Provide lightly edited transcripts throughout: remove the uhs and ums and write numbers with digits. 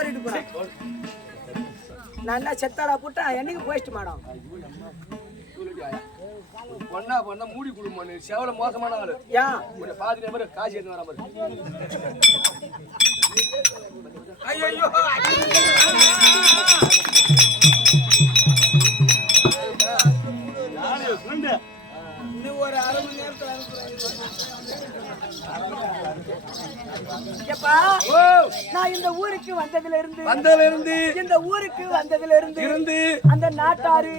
சொல்லிட்டு போறேன். நான் என்ன செத்தாடா போட்டா என்னைக்கு போயிட்டு மேடம் பொண்ணா பொண்ணா மூடி குடும்பம் செவல மோசமான ஆளு ஏன் பாதி நம்பர் காசு எடுத்து வர மாதிரி ஐயோ இன்னும் ஒரு அரை மணி நேரத்துல நான் இந்த ஊருக்கு வந்ததுல இருந்து இந்த ஊருக்கு வந்ததுல இருந்து அந்த நாட்டாரு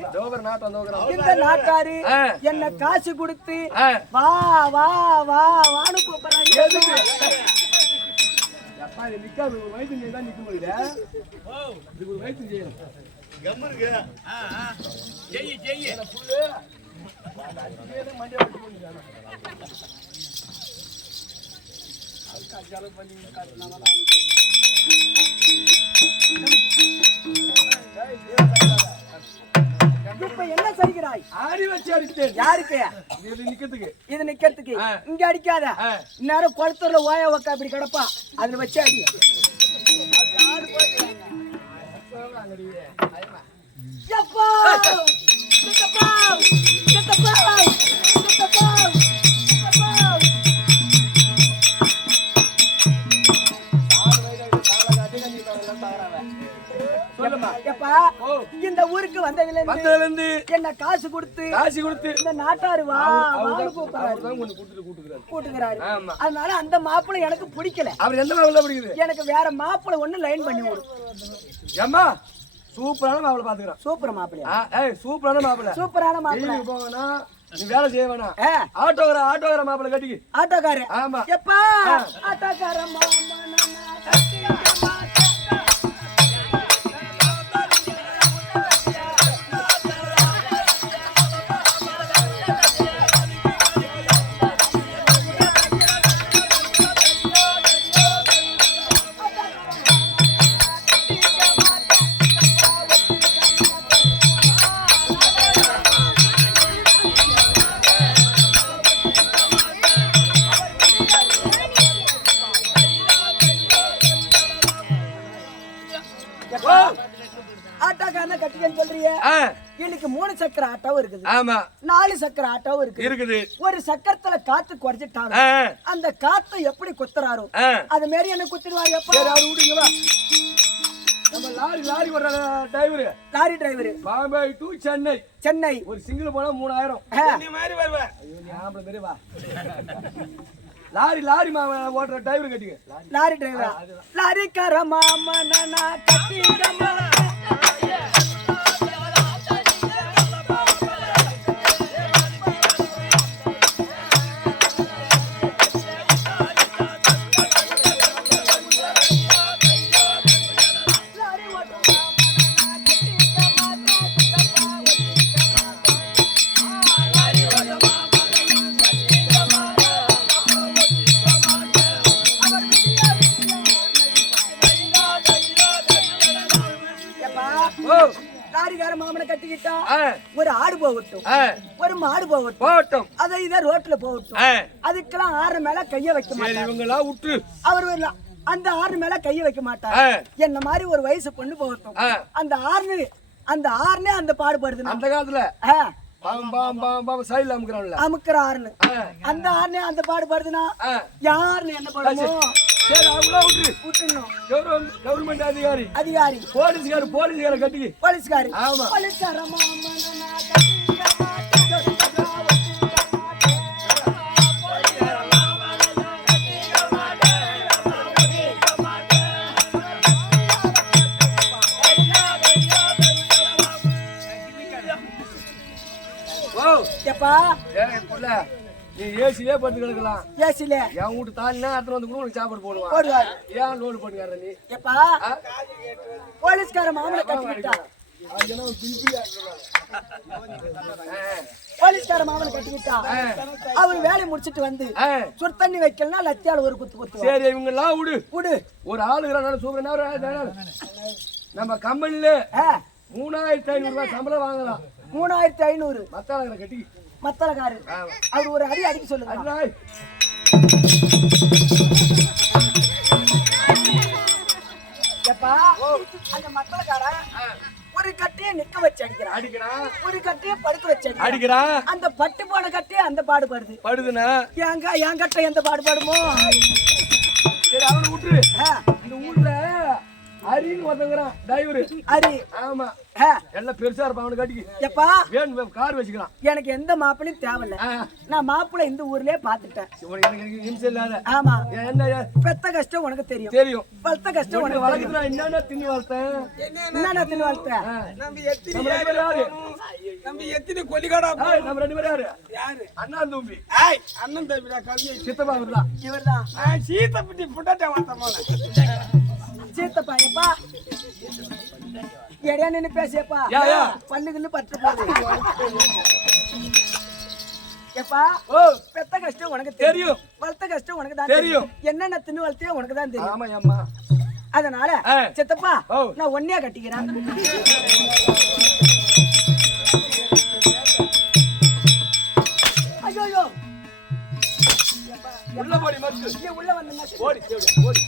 இந்த நாட்டாரு என்ன காசு கொடுத்து வா வா வா வான்னு கூப்பிடுறாங்க. இப்ப என்ன செய்கிறாய்? ஆடி வச்சு அடித்தேன். யாருக்கு? இது நிக்கிறதுக்கு. இங்க அடிக்காத. இந்நேரம் குளத்தூர்ல ஓய உக்கா இப்படி கிடப்பா, அதுல வச்சு அடி. இந்த ஊருக்கு வந்ததுல இருந்து என்ன காசு கொடுத்து இந்த நாட்டாரு கூட்டுகிறாரு. அதனால அந்த மாப்பிள்ளை எனக்கு பிடிக்கல. அவர் எந்த மாப்பிள்ளை பிடிக்குது? எனக்கு வேற மாப்பிள்ளை ஒண்ணு லைன் பண்ணி விடு. ஏம்மா சூப்பரான மாப்பிள்ளை பாத்துக்கிறேன். சூப்பர் மாப்பிள்ளை. சூப்பரான மாப்பிள்ளை போவேனா நீ வேலை செய்ய வேணாம். ஆட்டோக்கார மாப்பிள்ளை கட்டிக்கு. ஆட்டோக்கார? ஆமா. எப்பா ஆட்டோக்கார ஆட்டோக்காரன கட்டிக்கன்னு சொல்றீங்க. இன்னைக்கு 3 சக்கர ஆட்டோவும் இருக்குது. ஆமா. 4 சக்கர ஆட்டோவும் இருக்குது. ஒரு சக்கரத்துல காத்து குறைச்சிட்டாங்க. அந்த காத்து எப்படி குத்துறாரோ அது மாதிரி என்ன குத்திடுவாரு. எப்ப அவரு விடுங்க வா. நம்ம லாரி வர டிரைவர் பாம்பே டு சென்னை ஒரு சிங்கிள் போனா 3000. நீ மாதிரி வருவ. ஐயோ நீ ஆம்பள மாதிரி வா. லாரி ஓட்டுற டிரைவர் கட்டிங்க. லாரி டிரைவரா? லாரி கார மாமனா கட்டிங்கம்மா. லாரிக்கார மாமனை கட்டிக்கிட்டா ஒரு ஆடு போகட்டும், ஒரு மாடு போகட்டும், அதை இதை ரோட்ல போகட்டும், அதுக்கெல்லாம் ஆறு மேல கைய வைக்க மாட்டாரு. அவர் அந்த ஆறு மேல கைய வைக்க மாட்டாரு. என்ன மாதிரி ஒரு வயசு பொண்ணு போகட்டும், அந்த ஆறுனே அந்த பாடுபடுது. அந்த காலத்துல அமுக்குற ஆறுன்னு அந்த ஆறுனே அந்த பாடுபடுதுன்னா யாருன்னு என்ன பண்ணுவோம்? கவர்மெண்ட் அதிகாரி போலீஸ்கார கட்டி போலீஸ்காரி நீ ஏசிலே படுத்து கிடக்கலாம். ஏசில என் வீட்டு தாலினா அத்தனை வந்து கூட உனக்கு சாப்பாடு போடுவான். ஏன் லோடு பண்ணுற நீ? எப்பா போலீஸ்கார மாமனை கட்டிக்கிட்டா போலீஸ்கார மாமனை கட்டிக்கிட்டா அவர் வேலையை முடிச்சிட்டு வந்து சுடு தண்ணி வைக்கலன்னா லத்தியால ஒரு குத்து. சரி இவங்க எல்லாம் விடு ஒரு ஆளுங்கிற சூப்பர். நம்ம கம்பெனில 3500 ரூபாய் சம்பளம் வாங்கலாம். 3500 மத்தாள கட்டி மத்தலக்காரு அவர் ஒரு அடி அடிக்க சொல்லுங்க. எப்பா எப்பா அந்த மக்களுக்காரன் ஒரு கட்டிய நிக்க வச்சு அடிக்கிறான் ஒரு கட்டிய படுக்க வச்சு அடிக்கிறான் அந்த பட்டு போன கட்டிய அந்த பாடுபடுது படுதுன்னா என் கட்டை எந்த பாடுபடுமோ சரி அவனை விட்டுரு இந்த ஊர்ல அரின்னு ஒருத்தங்கிறான் டிரைவரு அரி ஆமா எல்லாம் பெருசா இருப்பான் அவனு கட்டிக்கு எப்பா வேணும் கார் வச்சுக்கிறான் எனக்கு எந்த மாப்பிளையும் தேவையில்ல நான் மாப்பிள்ளை இந்த ஊர்லயே பாத்துட்டேன் எனக்கு இம்சை இல்லாத ஆமா என்ன பெத்த கஷ்டம் உனக்கு தெரியும் தெரியும் பத்த கஷ்டம் உனக்கு வளர்க்குறான் என்னென்ன தின்னு வளர்த்தேன் என்னென்ன தின்னு வளர்த்தேன் நம்ம எத்தனை கொல்லிக்காடா நம்ம 2 பேரும் யாரு அண்ணன் தம்பி அண்ணன் தம்பிடா கவி சித்தப்பா வருதா இவர்தான் சீத்தப்பட்டி புட்டாட்டே வந்தமான சீத்தப்பா எப்பா எடையா நின்னு பேசியப்பா பல்லுக்குன்னு பட்டு போகுது எப்பா பெத்த கஷ்டம் உனக்கு தெரியும் வளர்த்த கஷ்டம் உனக்கு தான் தெரியும் என்னென்ன தின்னு வளர்த்தியோ உனக்கு தான் தெரியும் ஆமா அம்மா அதனால சித்தப்பா நான் ஒன்னையா கட்டிக்கிறேன் ஐயோ உள்ள போடி மத்து உள்ள வந்து ஓடி ஓடி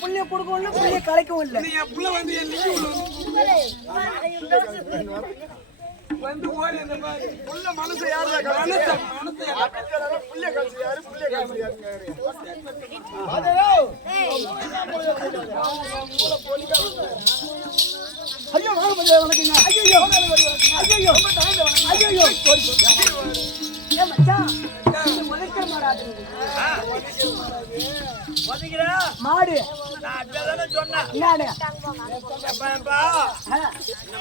புள்ளிய கொடுக்கவும் இல்ல புள்ளிய கலைக்கவும் இல்ல நீ என் புள்ள வந்து என் லிங்கி உள்ள வந்து ஓடி அந்த மாதிரி புள்ள மனசு யாரு மனசு புள்ள கழிச்சு யாரு புள்ள கழிச்சு யாரு ஐயோ வாங்க மச்சான் வணக்கங்க ஐயோ ஐயோ ஐயோ ஏ மச்சான் இது முளைக்க மாடாது வந்துக்கிறா மாடு நான் அப்பதானே சொன்னேன் என்னடா எப்பா இந்த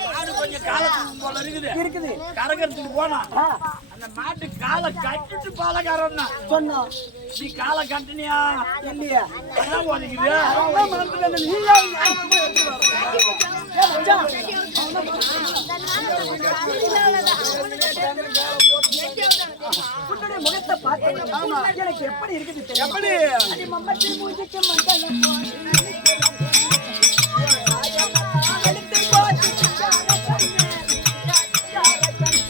மாடு கொஞ்சம் காலத்துக்கு போல இருக்குது கறக்கிறதுக்கு போனா அந்த மாட்டு காலை கட்டிட்டு பாலக்காரன் சொன்னோம் நீ காலை கட்டினியா இல்லையா என்ன போனீங்க அதான் மனசுல நீ ஏ மச்சான் உன்னுடைய முகத்தை பார்த்தேன் எனக்கு எப்படி இருக்குது தெரியுமா? எப்படி? அடி மம்மட்டி மூஞ்சிக்கு மண்டலம் எடுத்து போட்டு சிச்சார கண்ணு, சிச்சார கண்ணு.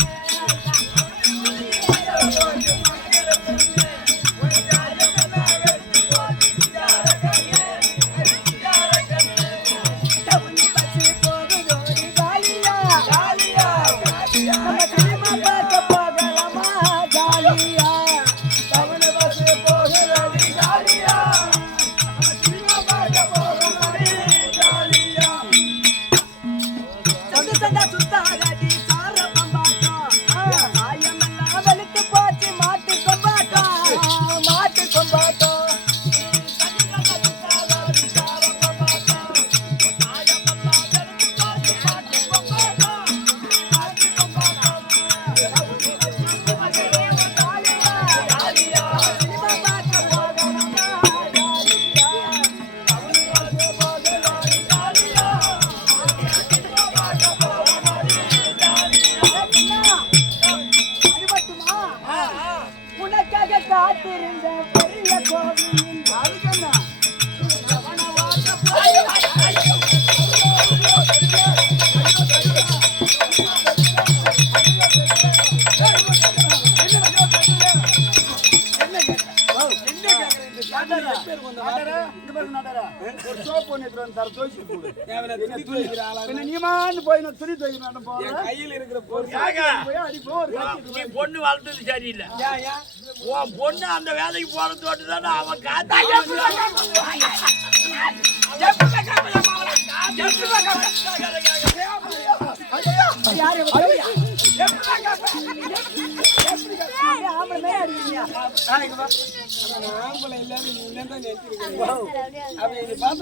டவுனி பஸ் போகுதோடி காலியா, நம்ம சினிமா பார்க்க போகலாமா ஜாலியா. டவுனி பஸ் போகுதோடி காலியா, நம்ம சினிமா பார்க்க போகலாமா ஜாலியா. சந்து சந்தா சுத்தாரடி சார பம்பாட்டம், ஆயமெல்லாம் வெளுத்து போச்சு மாட்டு கொம்பாட்டம், மாட்டு கொம்பாட்டம். உனக்காக காத்திருந்த பெரிய கோவில் அதுக்கண்ணா கையில் இருக்கிற பொருள் நீ பொண்ணு வளர்த்தது சரியில்லை உன் பொண்ணு அந்த வேலைக்கு போறது தோட்டு தானே அவன் காத்தா ஆம்பளை இல்லாம நீ இல்லைன்னு தான் நினைச்சிருக்கேன்.